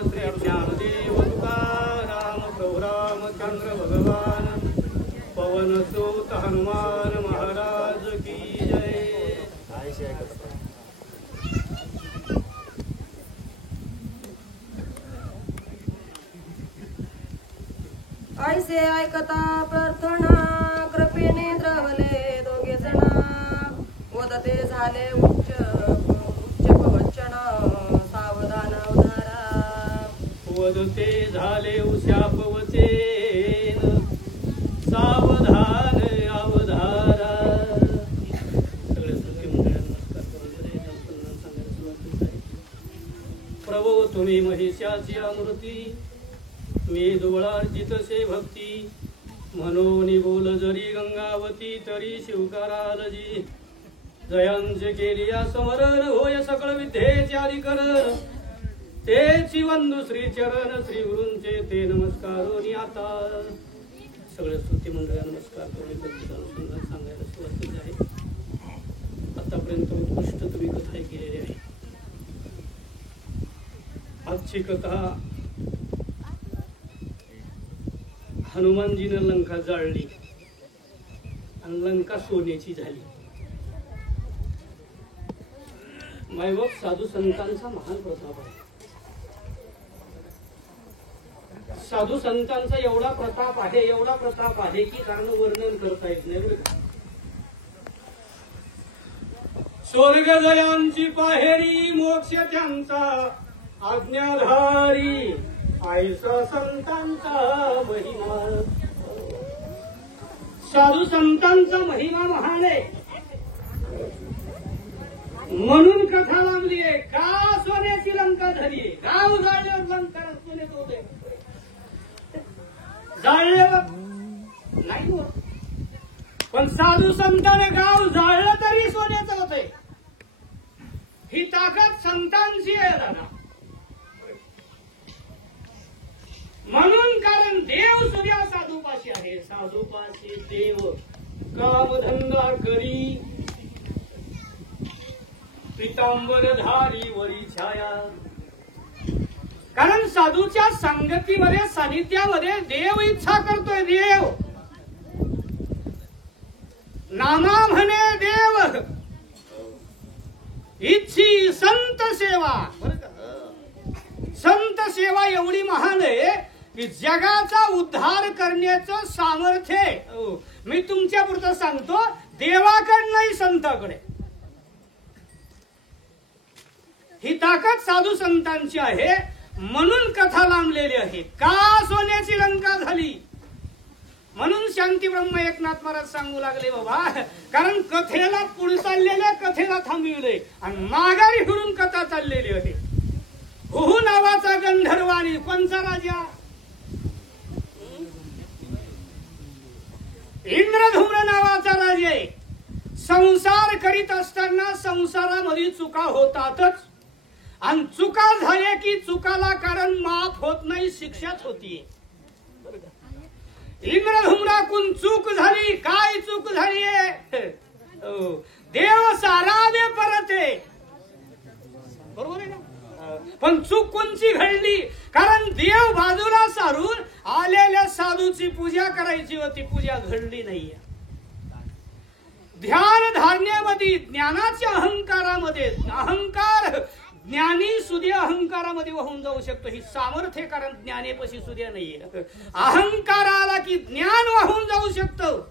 श्री ज्ञानदेव तुकाराम प्रभु रामचंद्र भगवान पवन सुत हनुमान महाराज की जय। ऐसे ऐकता प्रार्थना कृपेने द्रवले दोघे जण वदते झाले उच्च वचन सावधान अवधारा वदते झाले उशाप वचन सावधान अवधारा। सगळे सुखी मंडळांना नमस्कार करून सांगायला सुरुवात आहे। प्रभू तुम्ही महिषाची अमृती मी दुबळार्जित से भक्ती म्हणून बोल जरी गंगावती तरी शिवकारालजी जयांचे केलिया समरण होय सकळ विद्येचे अधिकरण तेची वंदू श्री चरण श्री गुरूंचे ते नमस्कारोनी आता। सगळे स्तुती मंडळा नमस्कार करून सांगायला सुरुवात केली आहे। आतापर्यंत उत्कृष्ट तुम्ही कथा केलेली आहे। आजची कथा हनुमानजीने लंका जाळली आणि लंका सोन्याची झाली। मायबाप साधू संतांचा महान प्रताप आहे। साधू संतांचा एवढा प्रताप आहे की कारण वर्णन करता येत नाही। स्वर्ग जयांची पाहेरी मोक्ष त्यांचा आज्ञाधारी ऐसा संतांचा महिमा। साधू संतांचा महिमा महान आहे म्हणून कथा लांबली आहे। का सोन्याची लंका झाली? गाव जाळल्यावर लंका सोन्याचं होते जाळल्यावर नाही होत, पण साधू संतांने गाव जाळलं तरी सोन्याचं होते। ही ताकद संतांची आहे दादा। म्हणून कारण देव सुद्धा साधूपाशी आहे। साधूपाशी देव कामधंदा करी पितांबर धारी वरी छाया। कारण साधूच्या संगतीमध्ये सानिध्यामध्ये देव इच्छा करतोय। देव नामा म्हणे देव इच्छी संत सेवा। संत सेवा एवढी महान आहे की जगाचा उद्धार करण्याचं सामर्थ्य आहे। मी तुमच्या पुरतं सांगतो, देवाकडे नाही संताकडे। ही ताकद साधू संतांची आहे म्हणून कथा लांबलेली आहे। का सोन्याची लंका झाली? म्हणून शांती ब्रह्म एकनाथ महाराज सांगू लागले बाबा, कारण कथेला पुढे चाललेल्या कथेला थांबविले आणि माघारी फिरून कथा चाललेली आहे। हुहू नावाचा गंधर्वाणी कोणचा राजा? इंद्रधूम्र नावाचा राजा आहे। संसार करीत असताना संसारामध्ये चुका होतातच आणि चुका झाल्या की चुकाला कारण माफ होत नाही, शिक्षाच होतीये। इंद्रधूम्राकून चूक झाली। काय चूक झाली आहे? देव सारावे परत आहे, बरोबर आहे ना? पण चूक कोणची घडली? कारण देव बाजूला सारून आलेल्या साधूची पूजा करायची होती, पूजा घडली नाहीये। ध्यान धारण्यामध्ये ज्ञानाच्या अहंकारामध्ये अहंकार ज्ञानी सुद्धा अहंकारामध्ये वाहून जाऊ शकतो। ही सामर्थ्य कारण ज्ञानेपाशी सुद्धा नाहीये। अहंकाराला की ज्ञान वाहून जाऊ शकतं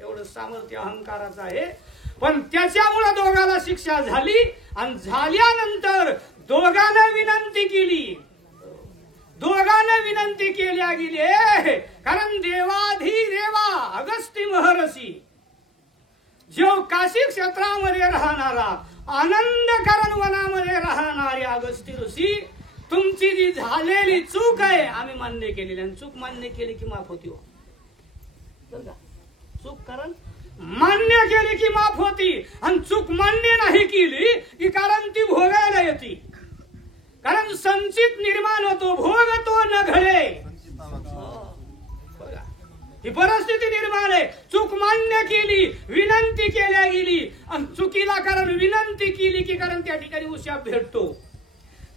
एवढं सामर्थ्य अहंकाराचं आहे। पण त्याच्यामुळे दोघाला शिक्षा झाली आणि झाल्यानंतर दोघांना विनंती केली। दोघांना विनंती केल्या गेली कारण देवाधी देवा अगस्ती महर्षी जो काशी क्षेत्रामध्ये राहणारा आनंदकरण वनामध्ये राहणारे अगस्ती ऋषी, तुमची जी झालेली चूक आहे आम्ही मान्य केलेली आणि चूक मान्य केली की माफ होती। चूक कारण मान्य केली की माफ होती आणि चूक मान्य नाही केली की कारण ती भोगायला येते। कारण संचित निर्माण होतो, भोग तो न घडे, ही परिस्थिती निर्माण आहे। चूक मान्य केली, विनंती केल्या गेली आणि चुकीला कारण विनंती केली की कारण त्या ठिकाणी उशाप भेटतो।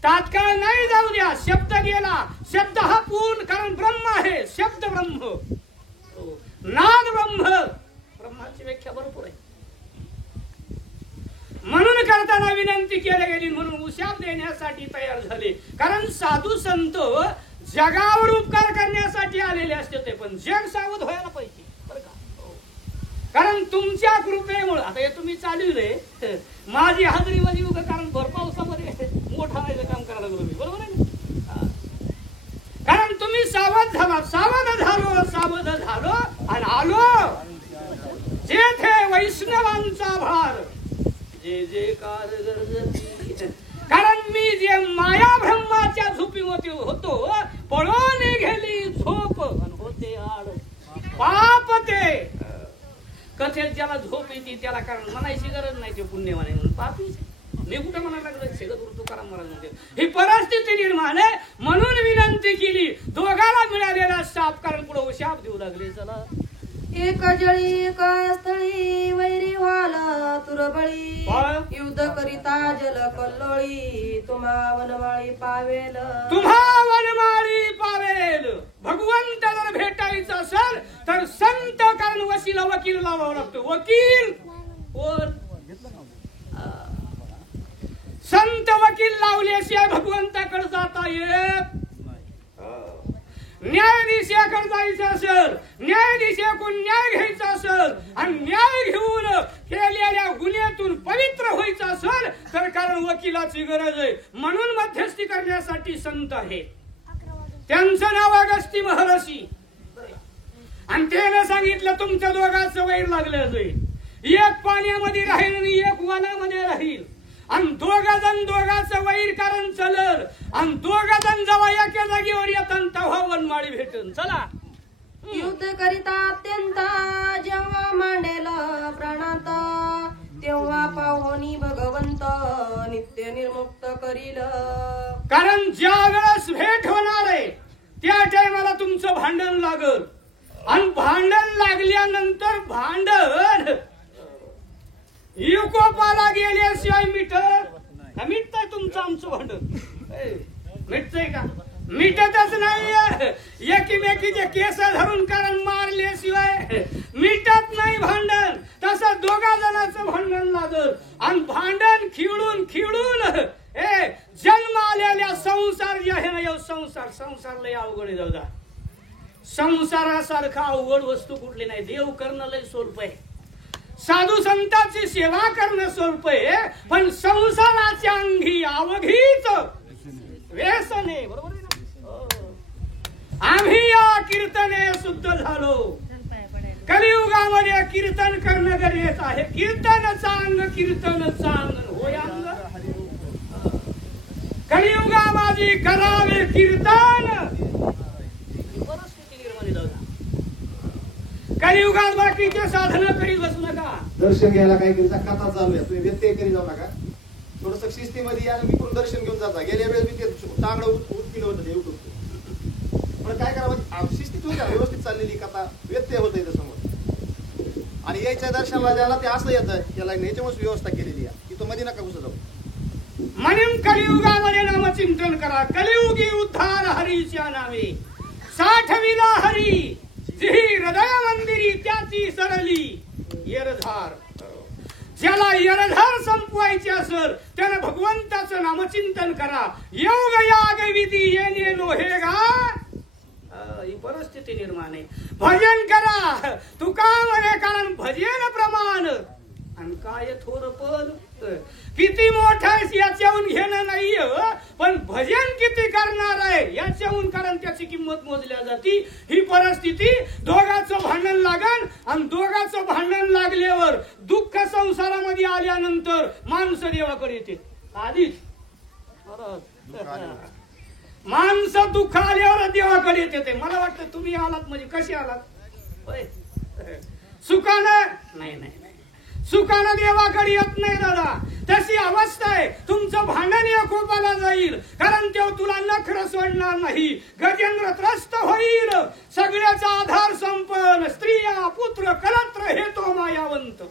तात्काळ नाही जाऊ द्या, आल्या शब्द गेला. शब्द हा पूर्ण, कारण ब्रह्म आहे. शब्द ब्रह्म, नाद ब्रह्म. ब्रह्माची व्याख्या भरपूर आहे. म्हणून करताना विनंती केली गेली, म्हणून उशाप देण्यासाठी तयार झाले. कारण साधू संत जगावर उपकार करण्यासाठी आलेले असते ते, पण जग सावध व्हायला पाहिजे बरं का. कारण तुमच्या कृपेमुळे आता हे तुम्ही चालवले माझी हाजरी माझी उगा, कारण भर पावसामध्ये मोठा काम करायला लागलो मी, बरोबर आहे ना. कारण तुम्ही सावध झाला, सावध झालो आणि आलो जेथे वैष्णवांचा भार जे जे कार गरजती. कारण मी जे माया ब्रह्माच्या झोपीमध्ये होतो, पळून गेली झोप आणि होते आड पाप. ते कथेत ज्याला झोप येते त्याला कारण म्हणायची गरज नाही, ते पुण्यवान आहे म्हणून पापी. मी कुठे म्हणायला लागलं शेगत तुकाराम महाराज म्हणते. ही परिस्थिती निर्माण आहे, म्हणून विनंती केली. दोघाला मिळालेला शाप, कारण पुढे शाप देऊ लागले. चला एक जळी एका स्थळी वैरी व्हाला तुरबळी. युद्ध करिता जल कल्लोळी तुम्हा वनमाळी पावेल. भगवंत जर भेटायचं असेल तर संत, कारण वशीला वकील लावावं लागतो. वकील कोण? संत वकील लावल्याशिवाय भगवंताकडे जाता येत. न्यायाधीशाकडे जायचं असेल, न्यायाधीशाकडून न्याय घ्यायचा असेल आणि न्याय घेऊन केलेल्या गुन्ह्यातून पवित्र व्हायचं असेल तर कारण वकिलाची गरज आहे. म्हणून मध्यस्थी करण्यासाठी संत आहे. त्यांचं नाव अगस्ती महर्षी. आणि त्याने सांगितलं तुमच्या दोघांचं वैर लागलं जाईल. एक पाण्यामध्ये राहील आणि एक वनामध्ये राहील. आणि दोघांचं वैर कारण चलल. आणि दोघजण जेव्हा एका जागेवर येतात तेव्हा वनमाळी भेटून. चला युद्ध करिता अत्यंत जेव्हा मांडेल प्राणात, तेव्हा पाहोनी भगवंत नित्य निर्मुक्त करील. कारण ज्या वेळेस भेट होणार आहे त्या टायमाला तुमचं भांडण लागल. आणि भांडण लागल्यानंतर भांडण युकोपाला गेल्याशिवाय मिटतंय तुमचं आमचं भांडण. मिटतंय का? मिटतच नाही. एकमेकीचे केस धरून कारण मारल्याशिवाय मिटत नाही भांडण. तसं दोघा जणांचं भांडण लागल. आणि भांडण खिळून जन्म आलेल्या संसार जे आहे ना, संसार लय अवघड आहे. जाऊ संसारासारखा अवघड वस्तू कुठली नाही. देव करणं लय सोपं आहे. साधू संतांची सेवा करणं सोपं आहे, पण संसाराच्या अंगी अवघीच व्यसन आहे. बरोबर आहे ना. आम्ही या कीर्तने शुद्ध झालो. कलियुगामध्ये कीर्तन करणं गरजेचं आहे. कीर्तन चांग होय अंग. कलियुगामध्ये करावे कीर्तन. परिस्थिती निर्माण झाली. कलियुगात बाकीचे साधन करीत बसू नका. दर्शन घ्यायला काय करीता कथा चालू आहे, तुम्ही व्यत्यय करी जाऊ नका. थोडस शिस्तीमध्ये या. मी पण दर्शन घेऊन जाता. गेल्या वेळेस मी ते तांगडं केलं होतं ते युट्यूब. पण काय करावं, शिस्तीत होत्या व्यवस्थित चाललेली कथा व्यत्यय होत इथं समोर. आणि यायच्या दर्शनाला ज्याला ते असं येतं त्याला याच्यामुळे व्यवस्था केलेली आहे की तो मध्ये नका घुसत जाऊ. म्हणून कलियुगामध्ये नामचिंतन करा. कलियुगी उद्धार हरीच्या नावे. साठविला हरी जी हृदय मंदिरी त्याची सरली येरधार. ज्याला येरधार संपवायची असेल त्याने भगवंताचं नामचिंतन करा. योग याग विधी येणे लोहेगा. ही परिस्थिती निर्माण आहे. भजन करा. तुका म्हणे कारण भजन प्रमाण आणि काय थोर पद. किती मोठा याच्याहून घेणं नाहीये, पण भजन किती करणार आहे याच्याहून कारण त्याची किंमत मोजल्या जाते. ही परिस्थिती दोघांचं भांडण लागण. आणि दोघांचं भांडण लागल्यावर दुःख संसारामध्ये आल्यानंतर माणसं देवाकडे येते. आधीच माणसं दुःख आल्यावर देवाकडे येते. मला वाटतं तुम्ही आलात म्हणजे कशी आलात? सुखानं नाही. सुखानं देवाकडे येत नाही दादा. तशी अवस्था आहे. तुमचं भांडण एकोपाला जाईल, कारण तेव्हा तुला नखर सोडणार नाही. गजेंद्र त्रस्त होईल. सगळ्याचा आधार संपन्न. स्त्रिया पुत्र कलत्र हे तो मायावंत.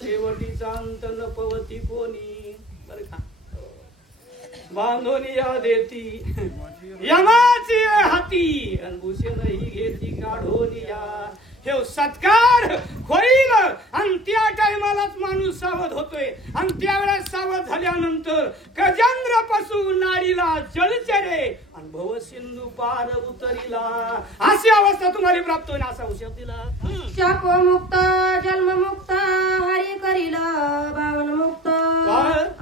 शेवटीचा अंत न पवती कोणी. बरं का? बांधून या देती यमाची हाती आणि भूषणही घेती काढून या. हे सत्कार होईल आणि त्या टायमालाच माणूस सावध होतोय आणि त्यावेळेस सावध झाल्यानंतर गजेंद्र पशु नाडीला जलचरे आणि भव सिंधू पार उतरिला अशी अवस्था तुम्हाला प्राप्त होईल असा औषध दिला. शाप मुक्त जन्म मुक्त हरी करील बावन मुक्त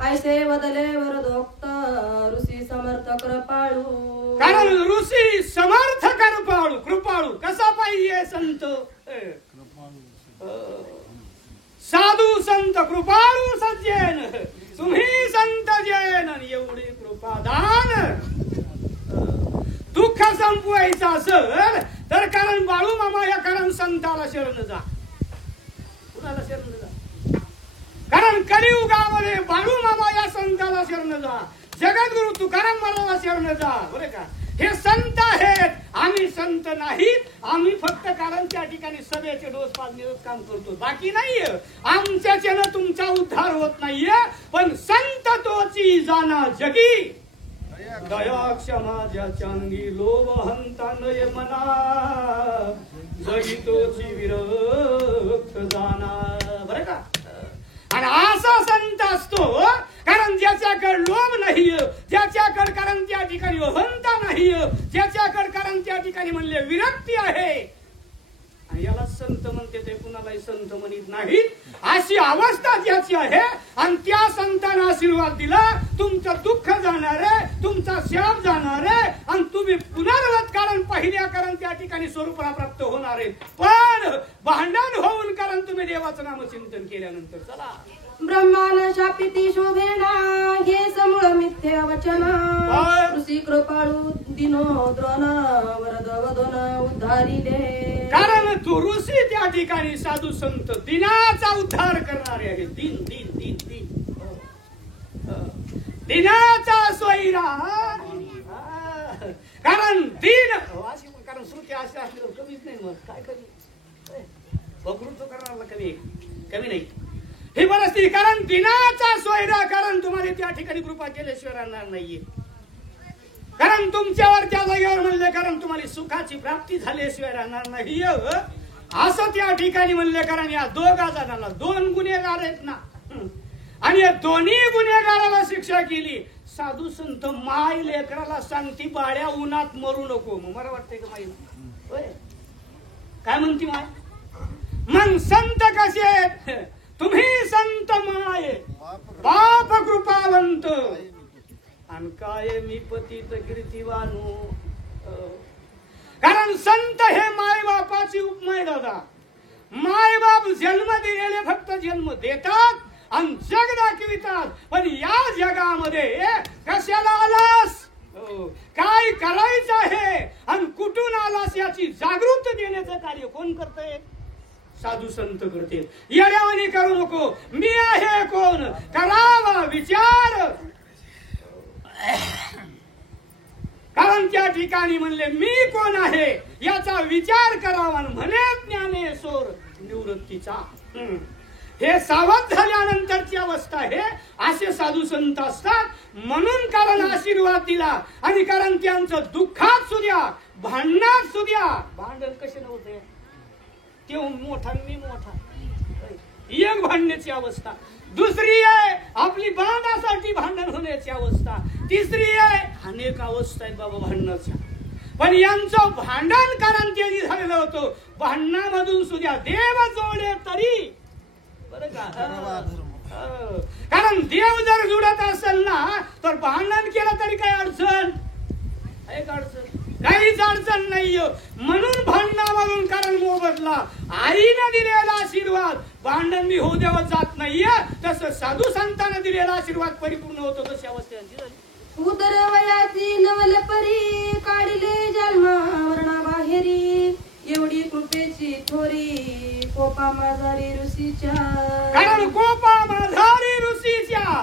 ऐसे बदले वरदोक्त ऋषी समर्थ कृपाळू. कारण ऋषी समर्थ कृपाळू कसा पाहिजे संत साधू संत कृपाळू सज्जन तुम्ही संत जैन एवढी कृपादान. दुःख संपवायचं असेल तर कारण बाळू मामा या कारण संताला शरण जा. कुणाला शरण जा? कारण कलियुगामध्ये बाळू मामा या संताला शरण जा. जगद्गुरु तुकाराम महाराजाला शरण जा. बरं का? हे संत आहेत, आम्ही संत नाहीत. आम्ही फक्त कारण त्या ठिकाणी सभेचे डोस पाजण्याचं काम करतो, बाकी नाहीये. आमच्याच्यानं तुमचा उद्धार होत नाहीये. पण संत तोची जाना जगी दया क्षमा ज्याच्या अंगी लोभ हंता नये मना जगी तोची विरक्त जाना. बरं का? आणि असा संत असतो कारण ज्याच्याकडे लोभ नाही, ज्याच्याकडे कारण त्या ठिकाणी अहंता नाही, ज्याच्याकडे कारण त्या ठिकाणी म्हणले विरक्ती आहे. आणि याला संत म्हणते, ते कुणालाही संत म्हणत नाही. अशी अवस्था ज्याची आहे आणि त्या संतांना आशीर्वाद दिला, तुमचं दुःख जाणार आहे, तुमचा शाप जाणार आहे आणि तुम्ही पुनर्वत कारण पहिल्या कारण त्या ठिकाणी स्वरूपाला प्राप्त होणार आहे. पण भांडण होऊन कारण तुम्ही देवाचं नामचिंतन केल्यानंतर चला ब्रह्मानं शापिती शोभेना घे समूळ मिथ्या वचना ऋषी कृपाळू दिनो द्रोण वरद वदन उद्धारी दे. कारण तू ऋषी त्या ठिकाणी साधू संत दिनाचा उद्धार करणारे आहे. दिन दिन दिन दिन दिनाचा सोयरा. कारण दिन कारण श्रुती असे असल्यावर कमीच नाही. मग काय कमी वक्तृत्व करणारा कमी नाही ही परिस्थिती. कारण दिनाचा सोयरा कारण तुम्हाला त्या ठिकाणी कृपा केल्याशिवाय राहणार नाहीये. कारण तुमच्यावर त्या जागेवर म्हणले कारण तुम्हाला सुखाची प्राप्ती झाल्याशिवाय राहणार नाही असं त्या ठिकाणी म्हणले. कारण या दोघा जणांना दोन गुन्हेगार आहेत ना, आणि या दोन्ही गुन्हेगाराला शिक्षा केली. साधू संत माय लेकराला सांगती बाळ्या उन्हात मरू नको. मग मला वाटतंय का माई होय काय म्हणती माय? मग संत कसे आहेत? तुम्ही संत माय बाप कृपावंत आणि काय मी पतित कीर्तिवानू. कारण संत हे माय बापाची उपमाय दादा. माय बाप जन्म दिलेले फक्त जन्म देतात आणि जग दाखवितात. पण या जगामध्ये कशाला आलास, काय करायचं आहे आणि कुठून आलास याची जागृती देण्याचं कार्य कोण करतंय? साधू संत करते. येड्यावानी करू नको. मी आहे कोण करावा विचार. कारण त्या ठिकाणी म्हणले मी कोण आहे याचा विचार करावा. म्हणे ज्ञानेश्वर निवृत्तीचा. हे सावध झाल्यानंतरची अवस्था आहे. असे साधू संत असतात. म्हणून कारण आशीर्वाद दिला आणि कारण त्यांचं दुःखात सुद्या भांडणात सुद्या भांडण कसे नव्हते ते मोठा मी मोठा एक भांडण्याची अवस्था. दुसरी आहे आपली बांधासाठी भांडण होण्याची अवस्था. तिसरी आहे अनेक अवस्था आहेत बाबा भांडणाच्या. पण यांचं भांडण कारण त्यांनी झालेलं होतं. भांडणामधून सुद्धा देव जोडे तरी बरं का. कारण देव जर जुडत असेल ना तर भांडण केलं तरी काय अडचण एक अडचण काहीच अडचण नाही. म्हणून भांडणामधून कारण मोबदला आईने दिलेला आशीर्वाद भांडण मी होऊ देवत जात नाहीये. तसं साधू संतांना दिलेला आशीर्वाद परिपूर्ण होतो. तशी अवस्था झाली. उदर वयाची नवल परी काढले जन्म बाहेरी एवढी कृपेची थोरी कोपा माझारी ऋषीच्या. कारण कोपा माझारी ऋषीच्या.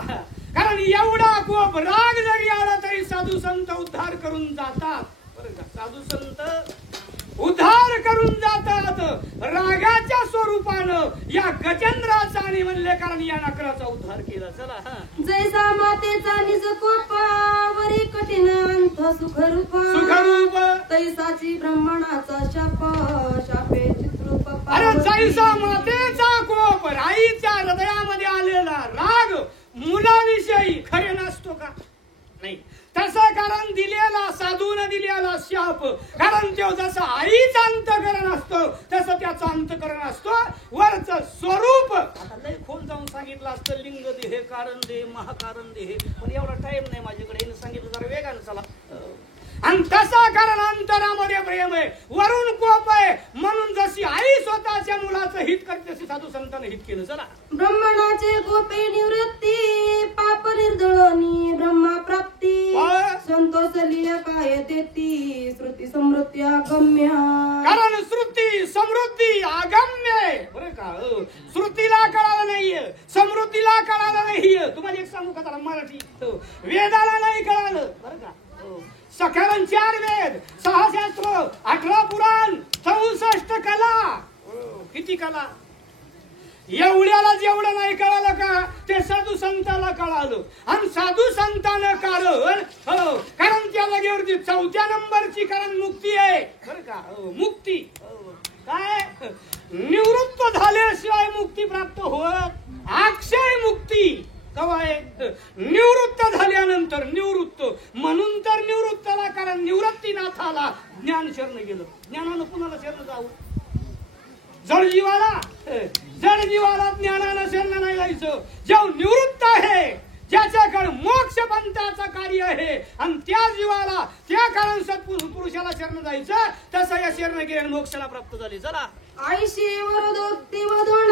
कारण एवढा कोप राग जरी आला तरी साधू संत उद्धार करून जातात. बरं का? साधू संत उद्धार करून जातात रागाच्या स्वरूपानं या गजेंद्राचा आणि म्हणले कारण या नकराचा उद्धार केला. चला हा. जैसा मातेचा निज कोपावरी कठीण अंत सुखरूप सुखरूप तैसाची ब्रह्मणाचा शाप शापे चित्रूप अरे जैसा मातेचा कोप आईच्या हृदयामध्ये आलेला राग मुलाविषयी खरे नसतो का? नाही. तसं कारण दिलेला साधून दिलेला शाप कारण तो जसं आईचं अंतकरण असतो तसं त्याचं अंतकरण असतो वरच स्वरूप. आता लय खोल जाऊन सांगितलं असतं लिंग देह कारण देह महाकारण देह पण एवढा टाइम नाही माझ्याकडे. सांगितलं जरा वेगानं चला. आणि तसा कारण अंतरामध्ये प्रेम आहे वरून कोप आहे म्हणून जशी आई स्वतःच्या मुलाचं हित करते तशी साधू संतांनी हित केलं. चला. ब्रह्मणाचे कोपे निवृत्ती पाप निर्दळणी ब्रह्मा प्राप्ती संतोष लिया काय देती श्रुती समृद्धी अगम्य कारण श्रुती समृद्धी अगम्य आहे. बरं का? श्रुतीला कळालं नाहीये समृद्धीला कळालं नाहीये. तुम्हाला एक सांगू का त्याला मराठी वेदाला नाही कळालं. बरं का? सकारण 4 वेद 6 शास्त्र 18 पुराण 64 कला. किती कला एवढ्याला जेवढं नाही कळालं का ते साधू संताला कळालं. आणि साधू संतानं कारण कारण त्या जागेवरती 4थ्या नंबरची कारण मुक्ती आहे. बरं का? मुक्ती काय निवृत्त झाल्याशिवाय मुक्ती प्राप्त होत. अक्षय मुक्ती कवा आहे? निवृत्त झाल्यानंतर. निवृत्त म्हणून तर निवृत्ताला कारण निवृत्तीनाथाला ज्ञान शरण गेलं. ज्ञानानं कुणाला शरण जाऊ? जड जीवाला ज्ञानानं शरण नाही जायचं. जो निवृत्त आहे ज्याच्याकडे मोक्ष पंथाचं कार्य आहे आणि त्या जीवाला त्या कारण सत्पुरुषाला शरण जायचं तसं या शरण गेले मोक्षाला प्राप्त झाले. चला. आईशी वरदोक्ती मधुण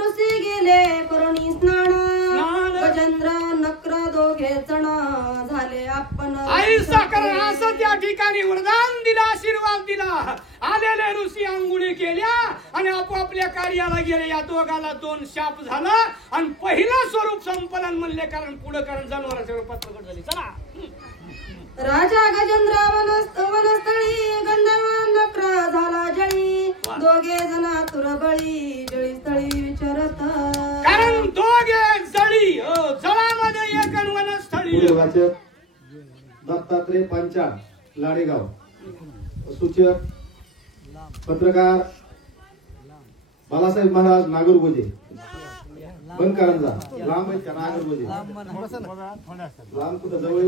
ऋषी गेले करुणी स्नान गजेंद्र नक्र दोघे जण झाले आपण आईचा कारण असं त्या ठिकाणी वरदान दिला आशीर्वाद दिला. आलेले ऋषी आंघोळी केल्या आणि आपापल्या कार्याला गेले. या दोघाला 2 शाप झाला आणि पहिलं स्वरूप संपलन म्हणले कारण पुढे कारण जनावराच्या रूपात प्रकट झाली. चला. राजा गजेंद्र वनस्थळी गंधर्व नक्र झाला जळी दोघे जण तुरबळी जळी स्थळी विचारत कारण दोघे जळी जळामध्ये एक वनस्थळी. वाचक दत्तात्रय पांचाळ लाडेगाव. सूचक पत्रकार बालासाहेब महाराज नागरगोजे बनकारंजा. लांब आहेत का नागरगोजे? लांब कुठं जवळ